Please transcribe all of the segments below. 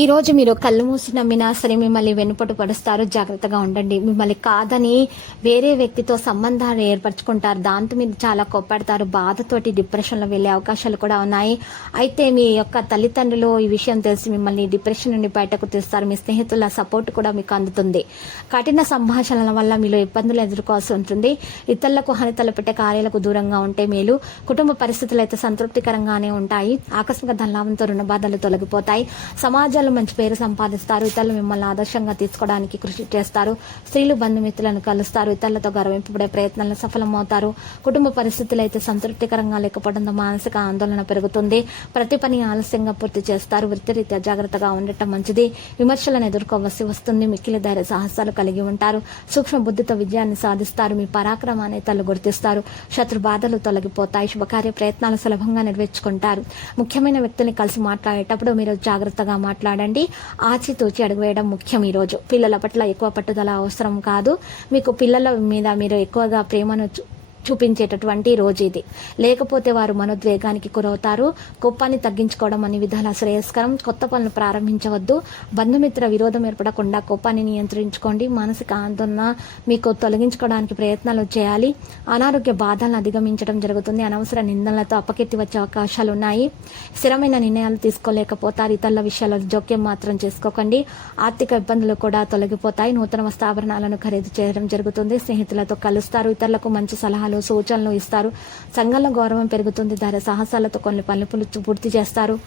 ఈరోజు మీరు కళ్ళు మూసి నమ్మినా సరే మిమ్మల్ని వెనుపటు పడుస్తారు జాగ్రత్తగా ఉండండి. మిమ్మల్ని కాదని వేరే వ్యక్తితో సంబంధాలు ఏర్పరచుకుంటారు. దాంతో మీరు చాలా కోప్పడతారు. బాధతోటి డిప్రెషన్లో వెళ్ళే అవకాశాలు కూడా ఉన్నాయి. అయితే మీ యొక్క తల్లిదండ్రులు ఈ విషయం తెలిసి మిమ్మల్ని డిప్రెషన్ నుండి బయటకు తీస్తారు. మీ స్నేహితుల సపోర్ట్ కూడా మీకు అందుతుంది. కఠిన సంభాషణల వల్ల మీలో ఇబ్బందులు ఎదుర్కోవాల్సి ఉంటుంది. ఇతరులకు హాని తలపెట్టే కార్యాలకు దూరంగా ఉంటే మేలు. కుటుంబ పరిస్థితులు అయితే సంతృప్తికరంగానే ఉంటాయి. ఆకస్మిక ధనలాభంతో రుణ బాధలు తొలగిపోతాయి. సమాజంలో మంచి పేరు సంపాదిస్తారు. ఇతరులు మిమ్మల్ని ఆదర్శంగా తీసుకోవడానికి కృషి చేస్తారు. స్త్రీలు బంధుమిత్రులను కలుస్తారు. ఇతరులతో గర్వింపబడే ప్రయత్నాలు సఫలమవుతారు. కుటుంబ పరిస్థితులు అయితే సంతృప్తికరంగా లేకపోవడంతో మానసిక ఆందోళన పెరుగుతుంది. ప్రతి పని ఆలస్యంగా పూర్తి చేస్తారు. వృత్తిరీత్యా జాగ్రత్తగా ఉండటం మంచిది. విమర్శలను ఎదుర్కోవలసి వస్తుంది. మిక్కిలి ధైర్య సాహసాలు కలిగి ఉంటారు. సూక్ష్మ బుద్ధితో విజయాన్ని సాధిస్తారు. మీ పరాక్రమాన్ని ఇతరులు గుర్తిస్తారు. శత్రు బాధలు తొలగిపోతాయి. శుభకార్య ప్రయత్నాలు సులభంగా నెరవేర్చుకుంటారు. ముఖ్యమైన వ్యక్తిని కలిసి మాట్లాడేటప్పుడు మీరు జాగ్రత్తగా ఉన్నాడండి ఆచితూచి అడుగువేయడం ముఖ్యం ఈరోజు పిల్లల పట్ల ఎక్కువ పట్టుదల అవసరం కాదు. మీకు పిల్లల మీద మీరు ఎక్కువగా ప్రేమను చూపించేటటువంటి రోజు ఇది. లేకపోతే వారు మనోద్వేగానికి గురవుతారు. కోపాన్ని తగ్గించుకోవడం అన్ని విధాల శ్రేయస్కరం. కొత్త పనులు ప్రారంభించవద్దు. బంధుమిత్ర విరోధం ఏర్పడకుండా కోపాన్ని నియంత్రించుకోండి. మానసిక ఆందోళన మీకు తొలగించుకోవడానికి ప్రయత్నాలు చేయాలి. అనారోగ్య బాధలను అధిగమించడం జరుగుతుంది. అనవసర నిందనలతో అపకీర్తి వచ్చే అవకాశాలు ఉన్నాయి. స్థిరమైన నిర్ణయాలు తీసుకోలేకపోతారు. ఇతరుల విషయాల్లో జోక్యం మాత్రం చేసుకోకండి. ఆర్థిక ఇబ్బందులు కూడా తొలగిపోతాయి. నూతన వస్త్రాభరణాలను ఖరీదు చేయడం జరుగుతుంది. స్నేహితులతో కలుస్తారు. ఇతరులకు మంచి సలహాలు సూచనలు ఇస్తారు. సంఘంలో గౌరవం పెరుగుతుంది. ధర సాహసాలతో కొన్ని పనులు పూర్తి చేస్తారు.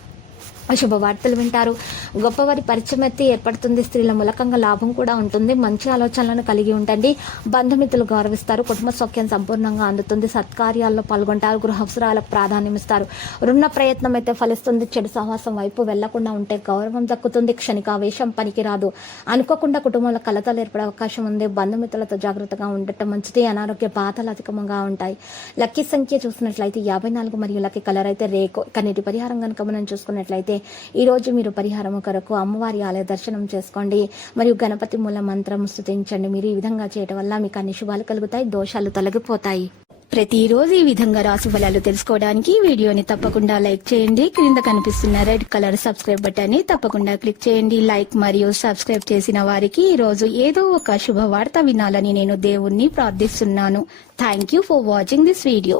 శుభవార్తలు వింటారు. గొప్పవారి పరిచయం ఏర్పడుతుంది. స్త్రీల మూలకంగా లాభం కూడా ఉంటుంది. మంచి ఆలోచనలను కలిగి ఉండండి. బంధుమిత్రులు గౌరవిస్తారు. కుటుంబ సౌఖ్యం సంపూర్ణంగా అందుతుంది. సత్కార్యాల్లో పాల్గొంటారు. గృహ అవసరాలకు ప్రాధాన్యం ఇస్తారు. రుణ ప్రయత్నం అయితే ఫలిస్తుంది. చెడు సహవాసం వైపు వెళ్ళకుండా ఉంటే గౌరవం దక్కుతుంది. క్షణికావేశం పనికిరాదు. అనుకోకుండా కుటుంబంలో కలతలు ఏర్పడే అవకాశం ఉంది. బంధుమిత్రులతో జాగ్రత్తగా ఉండటం మంచిది. అనారోగ్య బాధలు అధికంగా ఉంటాయి. లక్కీ సంఖ్య చూసినట్లయితే యాభై నాలుగు మరియు లక్కీ కలర్ అయితే రేకు ఇక నీటి పరిహారం కనుక మనం చూసుకున్నట్లయితే ఈ రోజు మీరు పరిహారం కొరకు అమ్మవారి ఆలయ దర్శనం చేసుకోండి. మరియు గణపతి మూల మంత్రం స్థుతించండి మీరు ఈ విధంగా చేయటం వల్ల మీకు అన్ని శుభాలు కలుగుతాయి దోషాలు తొలగిపోతాయి. ప్రతిరోజు ఈ విధంగా రాశి ఫలాలు తెలుసుకోవడానికి వీడియోని తప్పకుండా లైక్ చేయండి. క్రింద కనిపిస్తున్న రెడ్ కలర్ సబ్స్క్రైబ్ బటన్ని తప్పకుండా క్లిక్ చేయండి. లైక్ మరియు సబ్స్క్రైబ్ చేసిన వారికి ఈ రోజు ఏదో ఒక శుభవార్త వినాలని నేను దేవుణ్ణి ప్రార్థిస్తున్నాను. Thank you for watching this video